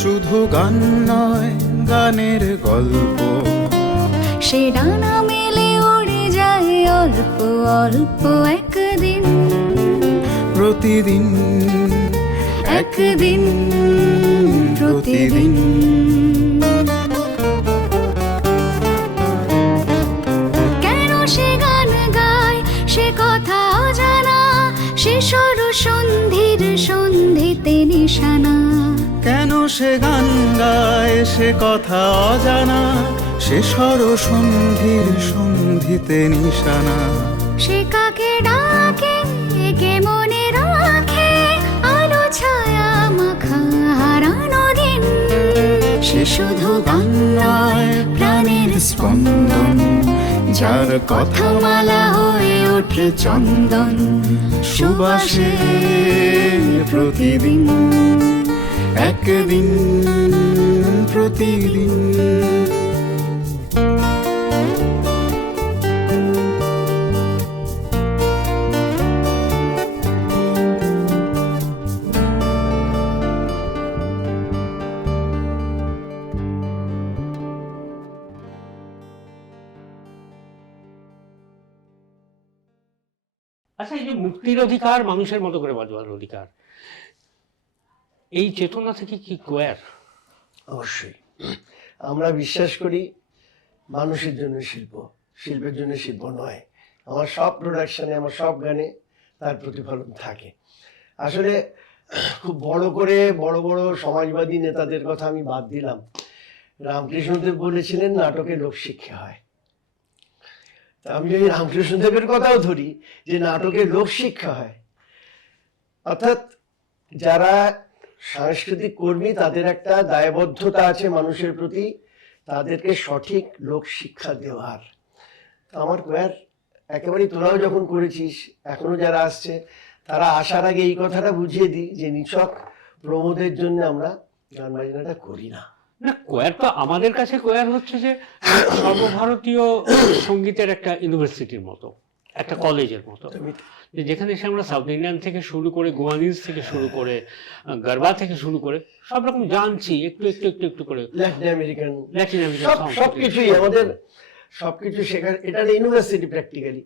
শুধু গান নয়, গানের গল্প। সে ডানা মেলে উড়ে যায় অল্প অল্প একদিন, প্রতিদিন একদিন প্রতিদিন। কেন সে গান গায় সে কথা অজানা, সে সরসন্ধির সন্ধিতে নিশানা। কেন সে গান গায় সে কথা অজানা, সে সরসন্ধির সন্ধিতে নিশানা। সে কাকে ডাকে কে মনে রাখে, আলো ছায়া মাখা হারানো দিন। সে শুধু গান নয়, প্রাণের স্পন্দন, যার কথামালা হয়ে ওঠে চন্দন, সুবাসে প্রতিদিন, একদিন প্রতিদিন। আচ্ছা, এই যে মুক্তির অধিকার, মানুষের মতো করে বাঁচবার অধিকার, এই চেতনা থেকে কি কোয়ার? অবশ্যই আমরা বিশ্বাস করি মানুষের জন্য শিল্প, শিল্পের জন্য শিল্প নয়। আমার সব প্রোডাকশনে, আমার সব গানে তার প্রতিফলন থাকে। আসলে খুব বড় করে বড় বড় সমাজবাদী নেতাদের কথা আমি বাদ দিলাম। রামকৃষ্ণদেব বলেছিলেন নাটকে লোকশিক্ষা হয়। তা আমি যদি রামকৃষ্ণদেবের কথাও ধরি যে নাটকে লোকশিক্ষা হয়, অর্থাৎ যারা সাংস্কৃতিক কর্মী তাদের একটা দায়বদ্ধতা আছে মানুষের প্রতি, তাদেরকে সঠিক লোক শিক্ষা দেওয়ার। আমার কোয়ার একেবারেই, তোরাও যখন করেছিস, এখনো যারা আসছে তারা আসার আগে এই কথাটা বুঝিয়ে দিই যে নিছক প্রমোদের জন্য আমরা গান বাজনাটা করি না। না, কোয়ার তো আমাদের কাছে কোয়ার হচ্ছে যে সর্বভারতীয় সঙ্গীতের একটা ইউনিভার্সিটির মতো, একটা কলেজের মতো, যেখানে এসে আমরা সাউথ ইন্ডিয়ান থেকে শুরু করে, গোয়ানিজ থেকে শুরু করে, গরবা থেকে শুরু করে সব রকম জানছি একটু একটু একটু একটু করে। ল্যাটিন আমেরিকান সবকিছুই আমাদের, সবকিছু শেখার, এটা ইউনিভার্সিটি প্র্যাকটিক্যালি।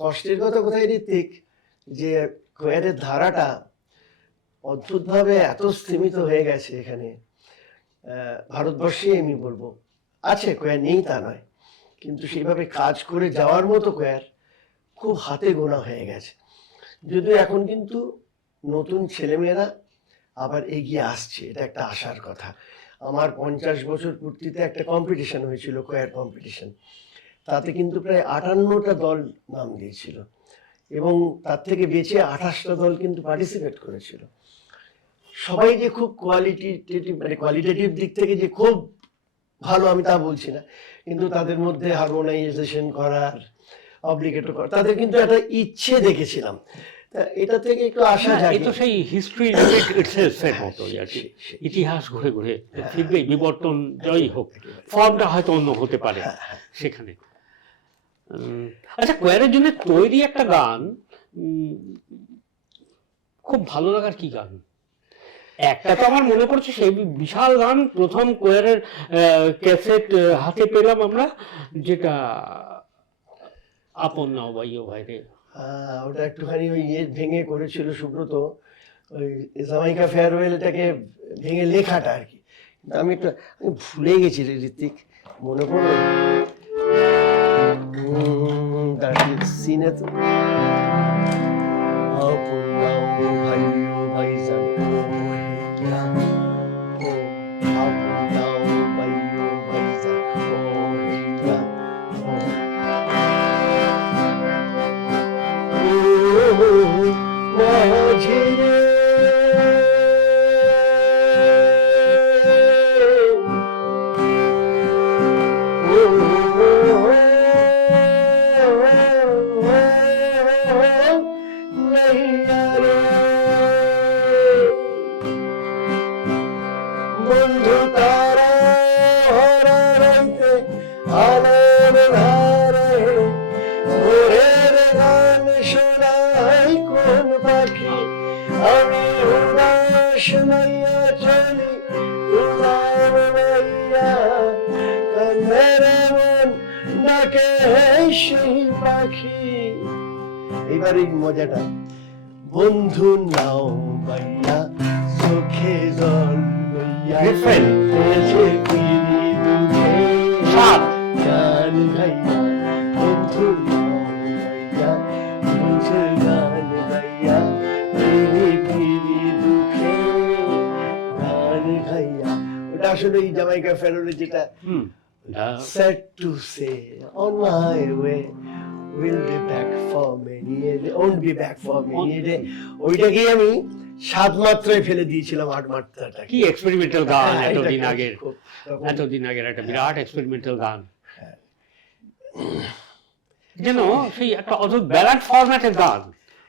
কষ্টের কথা কোথায় ঋত্বিক, যে কোয়ারের ধারাটা অদ্ভুতভাবে এত স্থিমিত হয়ে গেছে এখানে ভারতবর্ষে। আমি বলবো আছে, কোয়ার নেই তা নয়, কিন্তু সেইভাবে কাজ করে যাওয়ার মতো কোয়ার খুব হাতে গোনা হয়ে গেছে। যদিও এখন কিন্তু নতুন ছেলেমেয়েরা আবার এগিয়ে আসছে, এটা একটা আশার কথা। আমার 50 বছর পূর্তিতে একটা কম্পিটিশন হয়েছিল, কোয়ার কম্পিটিশন। তাতে কিন্তু প্রায় 58টা দল নাম দিয়েছিল এবং তার থেকে বেঁচে 28টা দল কিন্তু পার্টিসিপেট করেছিল। সবাই যে খুব কোয়ালিটেটিভ, মানে কোয়ালিটেটিভ দিক থেকে যে খুব ভালো আমি তা বলছি না, কিন্তু তাদের মধ্যে হারমোনাইজেশন করার, অব্লিগেটো করার, তাদের কিন্তু একটা ইচ্ছে দেখেছিলাম। এটা থেকে একটু আশা জাগে। এটা সেই হিস্ট্রি ইটসেলফের মতো আর কি, ইতিহাস ঘুরে ঘুরে ফিরবে, বিবর্তন জয়ই হোক, ফর্মটা হয়তো অন্য হতে পারে সেখানে। আচ্ছা, কোয়ারের জন্য তৈরি একটা গান খুব ভালো লাগার কি গান? একটা তো আমার মনে পড়ছে, সেই বিশাল গান, প্রথম কোয়ারের ক্যাসেট হাতে পেলাম আমরা, যেটা আপন নাও বাইও ভাইরে। ওটা একটুখানি ওই ভেঙে করেছিল সুব্রত, ওই জামাইকা ফেয়ারওয়েলটাকে ভেঙে লেখাটা আর কি। আমি ভুলে গেছি রে ঋত্বিক, মনে পড়লো সিনে তো বন্ধু তারা আলোর ধারে ভোরের গান শোনাই কোন পাখি, আমি উদাস নাইয়া চলি সেই পাখি। এইবার এই মজাটা, বন্ধু নাও বাইয়া চোখে জল লইয়া Different. এসে ফিরি দুধে সাত। গান গাইয়া, বন্ধু নাও বাইয়া চোখে গান গাইয়া ফিরি ফিরি দুঃখে গান গাইয়া। ওটা আসলে এই জামাইকা ফেরোলে যেটা sad to say on my way will be back for many a day, won't be back for many a day। ওইটাকে আমি 7 মাত্রায় ফেলে দিয়েছিলাম 8 মাত্রাটাকে। কি এক্সপেরিমেন্টাল গান হ্যাঁ, এতদিন এটা আগের, খুব- তখন- এতদিন আগের একটা বিরাট এক্সপেরিমেন্টাল গান, যেন সেই একটা অদ্ভুত ব্যালাড ফরম্যাটের গান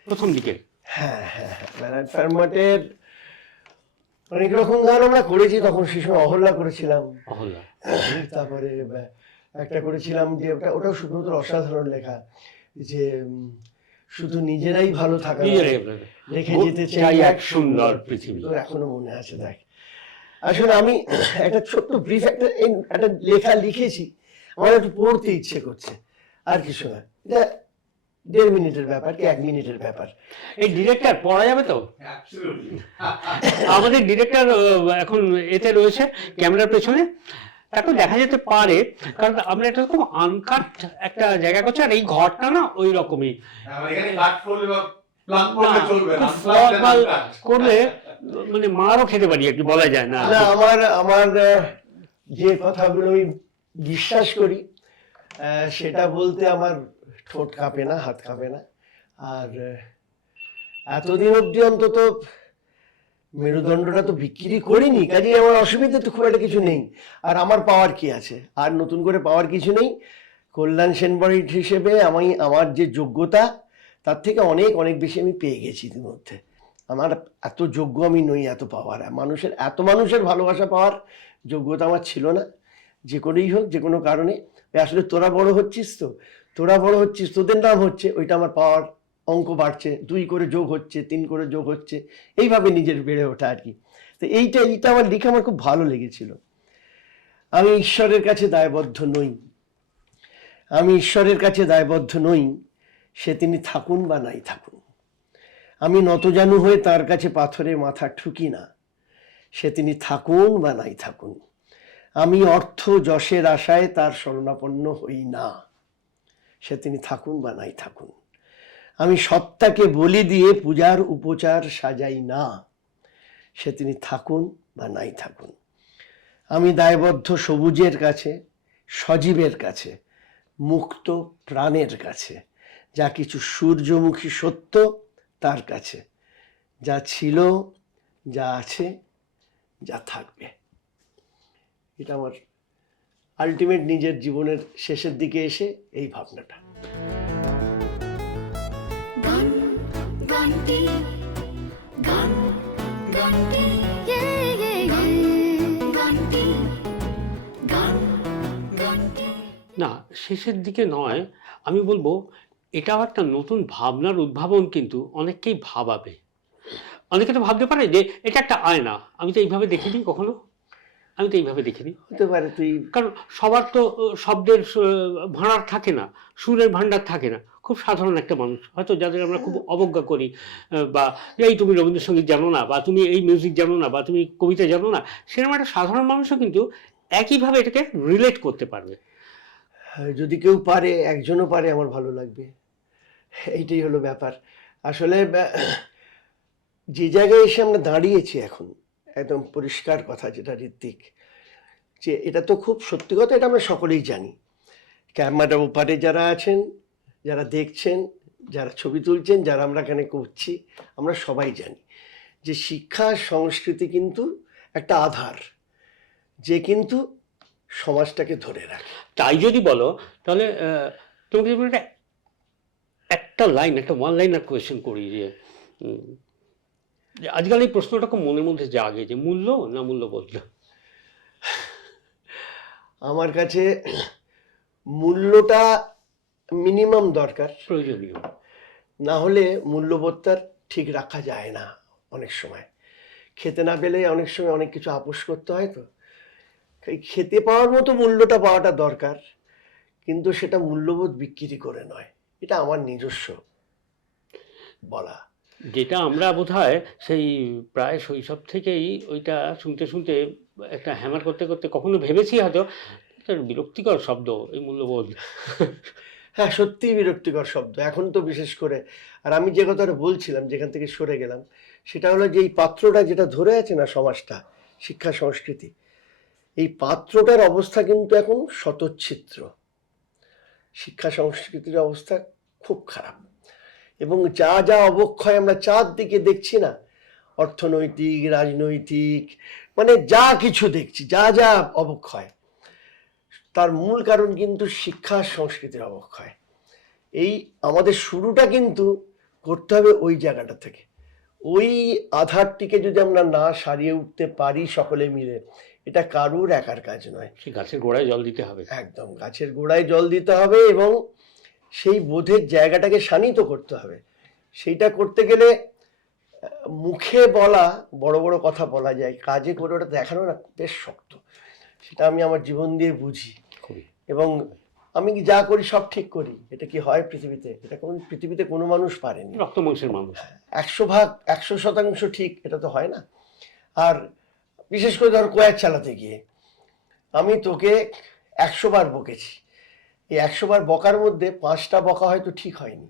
প্রথম দিকে। হ্যাঁ হ্যাঁ হ্যাঁ, ব্যালাড ফরম্যাটের অনেক রকম গান আমরা করেছি তখন। সেই সময় অহল্যা করেছিলাম, অহল্যা, তারপরে একটা করেছিলাম যে ওটাও শুধুমাত্র অসাধারণ লেখা, যে শুধু নিজেরাই ভালো থাকা নয়, নিজেরাই রেখে যেতে চাই চাই এক সুন্দর পৃথিবী। তোর এখনো মনে আছে দেখ। আসলে আমি একটা ছোট্ট ব্রিফ একটা লেখা লিখেছি, আমার একটু পড়তে ইচ্ছে করছে, আর কিছু না। এটা 1.5 মিনিটের ব্যাপার কি 1 মিনিটের ব্যাপার। এই ডিরেক্টর পড়া যাবে তো? আমাদের ডিরেক্টর এখন এতে রয়েছে ক্যামেরার পেছনে, তাকে দেখা যেতে পারে, কারণ আমরা একটা খুব আনকাট একটা জায়গা করছি, আর এই ঘরটা না ওই রকমই ফর্মাল করলে মানে মারও খেতে পারি আর কি, বলা যায় না। না, আমার যে কথাগুলো আমি বিশ্বাস করি সেটা বলতে আমার ঠোঁট কাঁপে না, হাত কাঁপে না। আর এতদিন অব্দি অন্তত মেরুদণ্ডটা তো বিক্রি করিনি, কাজেই আমার অসুবিধা তো খুব একটা কিছু নেই। আর আমার পাওয়ার কি আছে, আর নতুন করে পাওয়ার কিছু নেই। কল্যাণ সেনবাড়ি হিসেবে আমার যে যোগ্যতা তার থেকে অনেক অনেক বেশি আমি পেয়ে গেছি ইতিমধ্যে। আমার এত যোগ্য আমি নই এত পাওয়ার, মানুষের ভালোবাসা পাওয়ার যোগ্যতা আমার ছিল না। যে কোনোই হোক, যে কোনো কারণে আসলে তোরা বড় হচ্ছিস, তোদের নাম হচ্ছে, ওইটা আমার পাওয়ার অঙ্ক বাড়ছে, 2 করে যোগ হচ্ছে, 3 করে যোগ হচ্ছে, এইভাবে নিজের বেড়ে ওঠা আর কি। তো এইটা আমার লিখে আমার খুব ভালো লেগেছিল। আমি ঈশ্বরের কাছে দায়বদ্ধ নই, সে তিনি থাকুন বা নাই থাকুন। আমি নতজানু হয়ে তার কাছে পাথরে মাথা ঠুকি না, সে তিনি থাকুন বা নাই থাকুন। আমি অর্থ যশের আশায় তার শরণাপন্ন হই না, সে তিনি থাকুন বা নাই থাকুন। আমি সত্তাকে বলি দিয়ে পূজার উপচার সাজাই না, সে তিনি থাকুন বা নাই থাকুন। আমি দায়বদ্ধ সবুজের কাছে, সজীবের কাছে, মুক্ত প্রাণের কাছে, যা কিছু সূর্যমুখী সত্য তার কাছে, যা ছিল, যা আছে, যা থাকবে। এটা আমার আলটিমেট নিজের জীবনের শেষের দিকে এসে এই ভাবনাটা। গান গানটি গান গানটি গানটি গান গানটি না, শেষের দিকে নয়, আমি বলবো এটাও একটা নতুন ভাবনার উদ্ভাবন, কিন্তু অনেককেই ভাবাবে। অনেকে তো ভাবতে পারে যে এটা একটা আয়না, আমি তো এইভাবে দেখিনি কখনো, হতে পারে তুই, কারণ সবার তো শব্দের ভাঁড়ার থাকে না, সুরের ভাণ্ডার থাকে না। খুব সাধারণ একটা মানুষ হয়তো, যাদের আমরা খুব অবজ্ঞা করি, বা এই তুমি রবীন্দ্রসঙ্গীত জানো না, বা তুমি এই মিউজিক জানো না, বা তুমি কবিতা জানো না, সেরকম একটা সাধারণ মানুষও কিন্তু একইভাবে এটাকে রিলেট করতে পারবে। যদি কেউ পারে, একজনও পারে, আমার ভালো লাগবে। এইটাই হলো ব্যাপার। আসলে যে জায়গায় এসে আমরা দাঁড়িয়েছি এখন, একদম পরিষ্কার কথা যেটা ঋত্বিক, যে এটা তো খুব সত্যি কথা, এটা আমরা সকলেই জানি। ক্যামেরার ওপারে যারা আছেন, যারা দেখছেন, যারা ছবি তুলছেন, যারা আমরা এখানে করছি, আমরা সবাই জানি যে শিক্ষা সংস্কৃতি কিন্তু একটা আধার, যে কিন্তু সমাজটাকে ধরে রাখে। তাই যদি বলো তাহলে তোমাকে যদি একটা লাইন, একটা ওয়ান লাইনার কোয়েশ্চেন করি, যে আজকাল এই প্রশ্নটা খুব মনের মধ্যে জাগে, যে মূল্য না মূল্যবোধ? আমার কাছে মূল্যটা মিনিমাম দরকার, প্রয়োজনীয়। না হলে মূল্যবোধটা ঠিক রাখা যায় না। অনেক সময় খেতে না পেলে অনেক সময় অনেক কিছু আপোষ করতে হয়, তো খেতে পাওয়ার মতো মূল্যটা পাওয়াটা দরকার। কিন্তু সেটা মূল্যবোধ বিক্রি করে নয়। এটা আমার নিজস্ব বলা। যেটা আমরা বোধহয় সেই প্রায় শৈশব থেকেই ওইটা শুনতে শুনতে একটা হ্যামার করতে করতে কখনো ভেবেছি হয়তো একটা বিরক্তিকর শব্দ এই মূল্যবোধ। হ্যাঁ, সত্যিই বিরক্তিকর শব্দ এখন তো বিশেষ করে। আর আমি যে কথাটা বলছিলাম, যেখান থেকে সরে গেলাম, সেটা হলো যে এই পাত্রটা যেটা ধরে আছে না সমাজটা, শিক্ষা সংস্কৃতি, এই পাত্রটার অবস্থা কিন্তু এখন শতচ্ছিদ্র। শিক্ষা সংস্কৃতির অবস্থা খুব খারাপ, এবং যা যা অবক্ষয় আমরা চারদিকে দেখছি না, অর্থনৈতিক, রাজনৈতিক, মানে যা কিছু দেখছি, যা যা অবক্ষয়, তার মূল কারণ কিন্তু শিক্ষা সংস্কৃতির অবক্ষয়। এই আমাদের শুরুটা কিন্তু করতে হবে ওই জায়গাটা থেকে। ওই আধারটিকে যদি আমরা না সারিয়ে উঠতে পারি সকলে মিলে, এটা কারুর একার কাজ নয়। সেই গাছের গোড়ায় জল দিতে হবে। একদম গাছের গোড়ায় জল দিতে হবে, এবং সেই বোধের জায়গাটাকে শানিত করতে হবে। সেইটা করতে গেলে মুখে বলা বড় বড় কথা বলা যায়, কাজে করে ওটা দেখানো না বেশ শক্ত। সেটা আমি আমার জীবন দিয়ে বুঝি, এবং আমি যা করি সব ঠিক করি। এটা কি হয় পৃথিবীতে? এটা পৃথিবীতে কোনো মানুষ পারেনি। রক্ত মাংসের মানুষ 100% ঠিক, এটা তো হয় না। আর বিশেষ করে ধর কোয়ার চালাতে গিয়ে আমি তোকে 100 বার বকেছি, এই 100 বার বকার মধ্যে 5টা বকা হয়তো ঠিক হয়নি,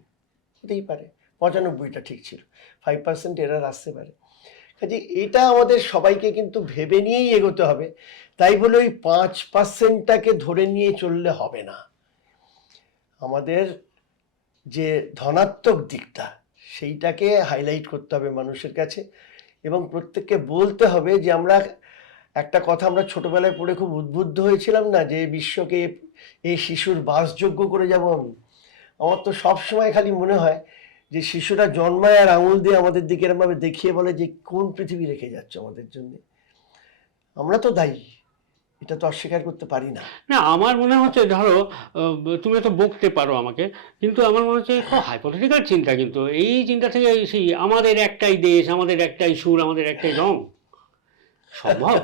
হতেই পারে, 95টা ঠিক ছিল, 5% এরর আসতে পারে। কাজে এটা আমাদের সবাইকে কিন্তু ভেবে নিয়েই এগোতে হবে। তাই বলে ওই 5%টাকে ধরে নিয়ে চললে হবে না। আমাদের যে ধনাত্মক দিকটা, সেইটাকে হাইলাইট করতে হবে মানুষের কাছে, এবং প্রত্যেককে বলতে হবে যে আমরা একটা কথা আমরা ছোটবেলায় পড়ে খুব উদ্বুদ্ধ হয়েছিলাম না, যে বিশ্বকে এই শিশুর বাসযোগ্য করে যাব আমি। আমার তো সবসময় খালি মনে হয় যে শিশুরা জন্মায় আর আঙুল দিয়ে আমাদের দিকে এরকমভাবে দেখিয়ে বলে যে কোন পৃথিবী রেখে যাচ্ছ আমাদের জন্য। আমরা তো দায়ী, এটা তো অস্বীকার করতে পারি না। না, আমার মনে হচ্ছে ধরো তুমি তো বকতে পারো আমাকে, কিন্তু আমার মনে হচ্ছে খুব হাইপোথেটিক্যাল চিন্তা, কিন্তু এই চিন্তা থেকে সেই আমাদের একটাই দেশ, আমাদের একটাই সুর, আমাদের একটাই রং সম্ভব?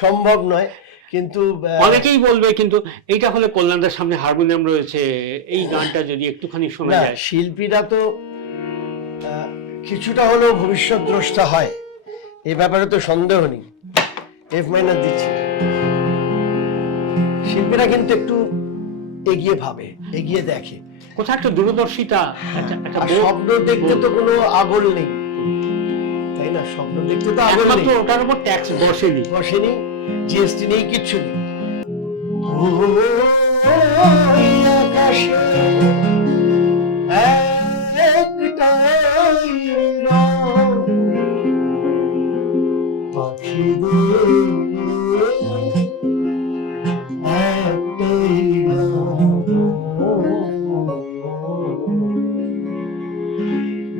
সম্ভব নয়, কিন্তু অনেকেই বলবে কিন্তু এইটা হলে কল্যাণদার সামনে হারমোনিয়াম রয়েছে, এই গানটা যদি একটুখানি শোনা যায়। শিল্পীরা তো কিছুটা হলেও ভবিষ্যৎ দ্রষ্টা হয়, এই ব্যাপারে তো সন্দেহ নেই। এফ মাইনার দিচ্ছি, শিল্পীরা কিন্তু একটু এগিয়ে ভাবে, এগিয়ে দেখে, কোথাও একটা দূরদর্শিতা, আর স্বপ্ন দেখতে তো কোনো আগল নেই, তাই না? স্বপ্ন দেখতে তো আগল নেই, ওটার উপর ট্যাক্স বসেনি, জিএসটি নেই, কিচ্ছু নেই।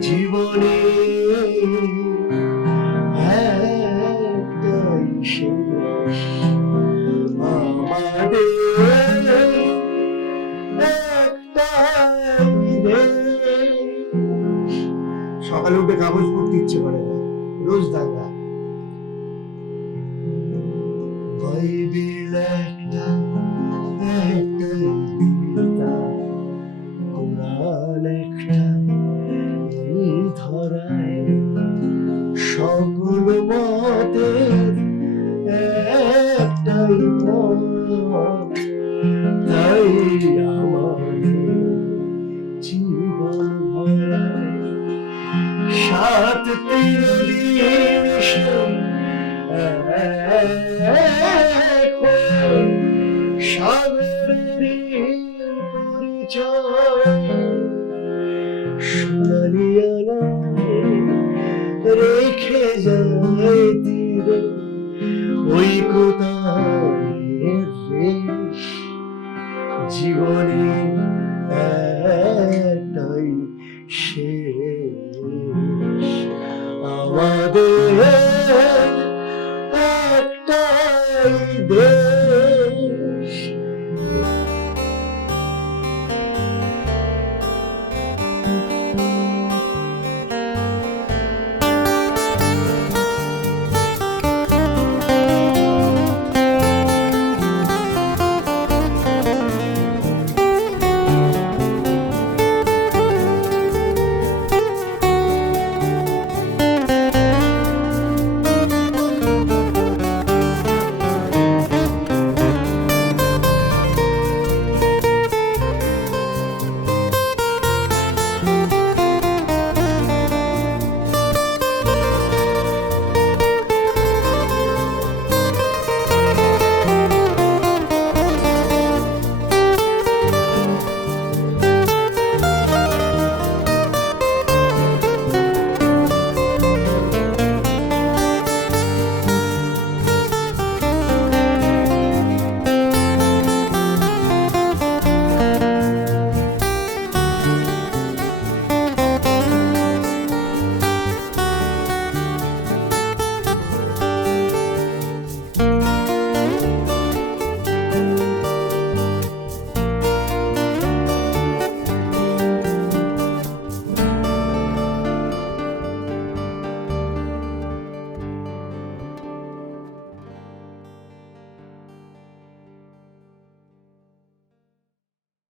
জীবনে সকালে উঠে কাগজ পড়তে ইচ্ছে করে না, রোজ দাঙ্গা। বাইবেল একটা, কোরআন একটা, এই ধরায় সকল মতের একটাই পথ, তাই আমাদের জীবন ভরায় সাত সাগরের পরিচয়, সোনালি রেখে যায় তীরে ওই কোথায় জীবনে একটাই সে